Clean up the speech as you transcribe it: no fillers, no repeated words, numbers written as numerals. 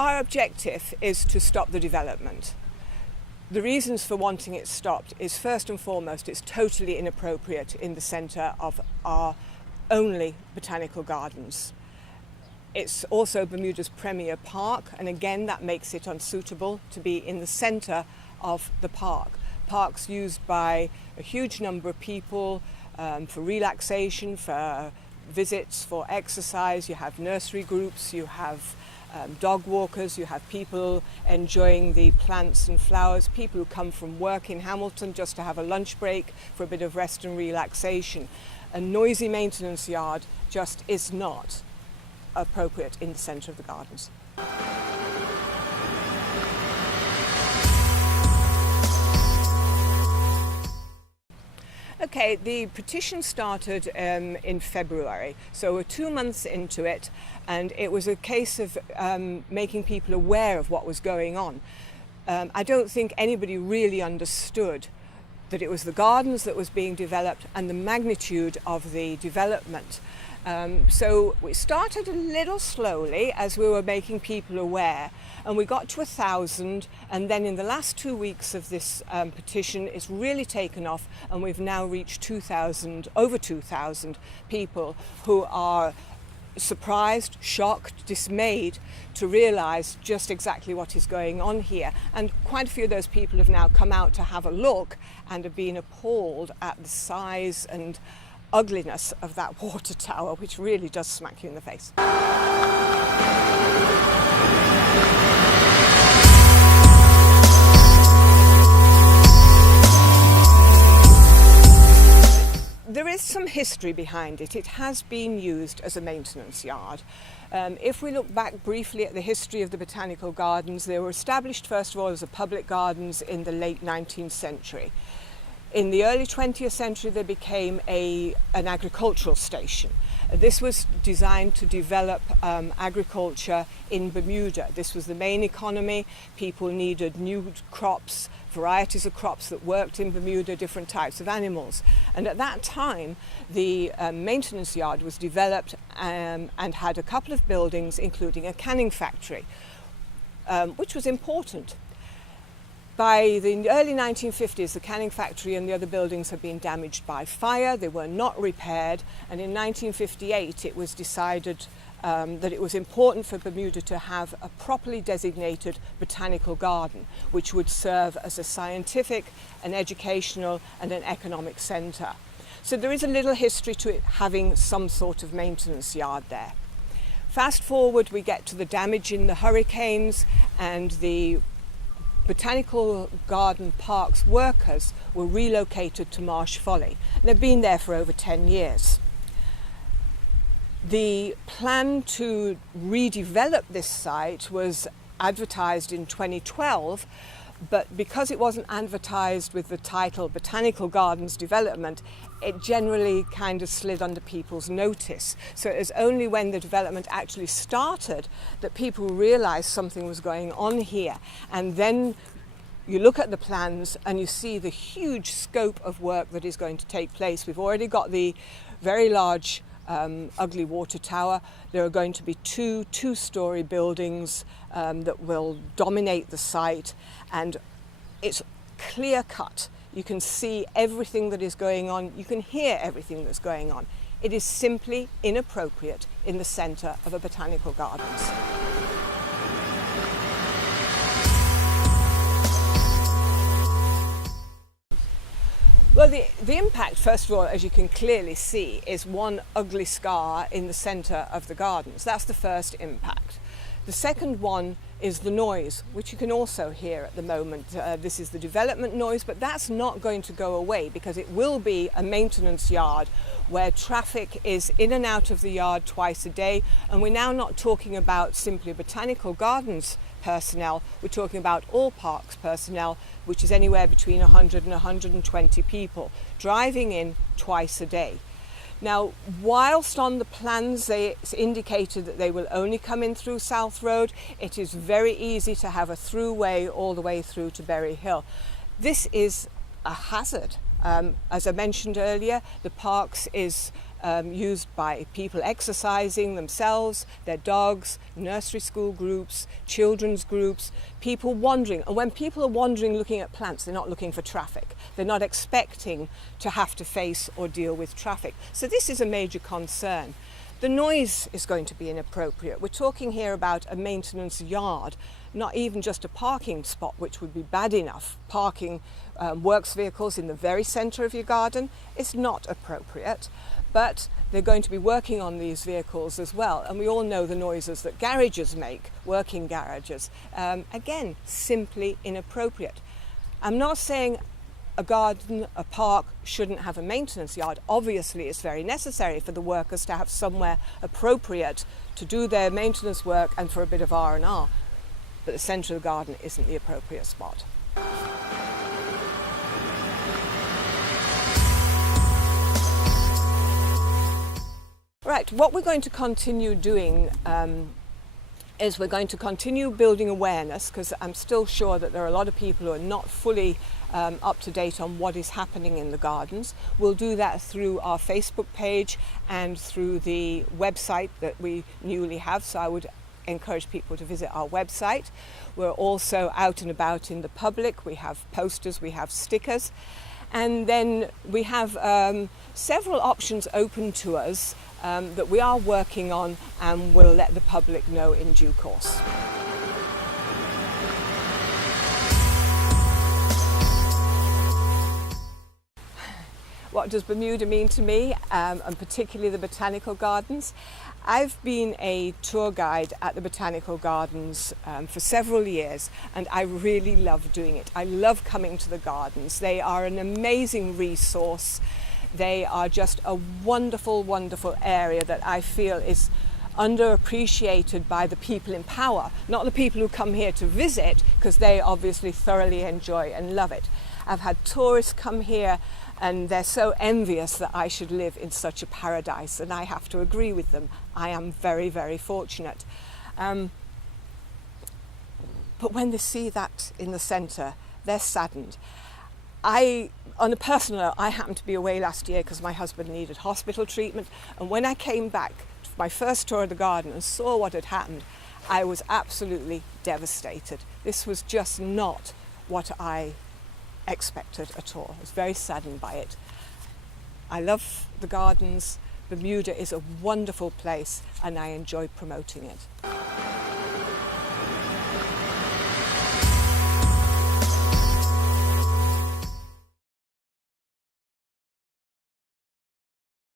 Our objective is to stop the development. The reasons for wanting it stopped is, first and foremost, it's totally inappropriate in the centre of our only botanical gardens. It's also Bermuda's premier park, and again that makes it unsuitable to be in the centre of the park. Parks used by a huge number of people for relaxation, for visits, for exercise. You have nursery groups, you have dog walkers, you have people enjoying the plants and flowers, people who come from work in Hamilton just to have a lunch break for a bit of rest and relaxation. A noisy maintenance yard just is not appropriate in the centre of the gardens. Okay, the petition started in February, so we're 2 months into it, and it was a case of making people aware of what was going on. I don't think anybody really understood that it was the gardens that was being developed and the magnitude of the development. So we started a little slowly as we were making people aware, and we got to 1,000, and then in the last 2 weeks of this petition it's really taken off, and we've now reached 2,000, over 2,000 people who are surprised, shocked, dismayed to realise just exactly what is going on here. And quite a few of those people have now come out to have a look and have been appalled at the size and ugliness of that water tower, which really does smack you in the face. There is some history behind it. It has been used as a maintenance yard. If we look back briefly at the history of the botanical gardens, they were established first of all as public gardens in the late 19th century. In the early 20th century they became an agricultural station. This was designed to develop agriculture in Bermuda. This was the main economy. People needed new crops, varieties of crops that worked in Bermuda, different types of animals. And at that time the maintenance yard was developed and had a couple of buildings, including a canning factory, which was important. By the early 1950s, the canning factory and the other buildings had been damaged by fire. They were not repaired, and in 1958 it was decided that it was important for Bermuda to have a properly designated botanical garden, which would serve as a scientific, an educational and an economic centre. So there is a little history to it having some sort of maintenance yard there. Fast forward, we get to the damage in the hurricanes, and the Botanical Garden Parks workers were relocated to Marsh Folly. They've been there for over 10 years. The plan to redevelop this site was advertised in 2012, but because it wasn't advertised with the title Botanical Gardens Development, it generally kind of slid under people's notice. So it was only when the development actually started that people realised something was going on here. And then you look at the plans and you see the huge scope of work that is going to take place. We've already got the very large ugly water tower. There are going to be two-story buildings that will dominate the site, and it's clear cut. You can see everything that is going on. You can hear everything that's going on. It is simply inappropriate in the centre of a botanical gardens. Well, the impact, first of all, as you can clearly see, is one ugly scar in the centre of the gardens. That's the first impact. The second one is the noise, which you can also hear at the moment. This is the development noise, but that's not going to go away because it will be a maintenance yard where traffic is in and out of the yard twice a day. And we're now not talking about simply botanical gardens personnel, we're talking about all parks personnel, which is anywhere between 100 and 120 people driving in twice a day. Now, whilst on the plans they indicated that they will only come in through South Road, it is very easy to have a throughway all the way through to Berry Hill. This is a hazard. As I mentioned earlier, the parks is used by people exercising themselves, their dogs, nursery school groups, children's groups, people wandering. And when people are wandering looking at plants, they're not looking for traffic. They're not expecting to have to face or deal with traffic. So this is a major concern. The noise is going to be inappropriate. We're talking here about a maintenance yard, not even just a parking spot, which would be bad enough. Parking works vehicles in the very centre of your garden is not appropriate, but they're going to be working on these vehicles as well. And we all know the noises that garages make, working garages. Again, simply inappropriate. I'm not saying a garden, a park shouldn't have a maintenance yard. Obviously, it's very necessary for the workers to have somewhere appropriate to do their maintenance work and for a bit of R&R. But the centre of the garden isn't the appropriate spot. Right, what we're going to continue doing is we're going to continue building awareness, because I'm still sure that there are a lot of people who are not fully up to date on what is happening in the gardens. We'll do that through our Facebook page and through the website that we newly have, so I would encourage people to visit our website. We're also out and about in the public. We have posters, we have stickers, and then we have several options open to us that we are working on, and we'll let the public know in due course. What does Bermuda mean to me, and particularly the Botanical Gardens? I've been a tour guide at the Botanical Gardens for several years, and I really love doing it. I love coming to the gardens. They are an amazing resource. They are just a wonderful, wonderful area that I feel is underappreciated by the people in power, not the people who come here to visit, because they obviously thoroughly enjoy and love it. I've had tourists come here and they're so envious that I should live in such a paradise, and I have to agree with them. I am very, very fortunate. But when they see that in the centre, they're saddened. On a personal note, I happened to be away last year because my husband needed hospital treatment, and when I came back for my first tour of the garden and saw what had happened, I was absolutely devastated. This was just not what I expected at all. I was very saddened by it. I love the gardens. Bermuda is a wonderful place, and I enjoy promoting it.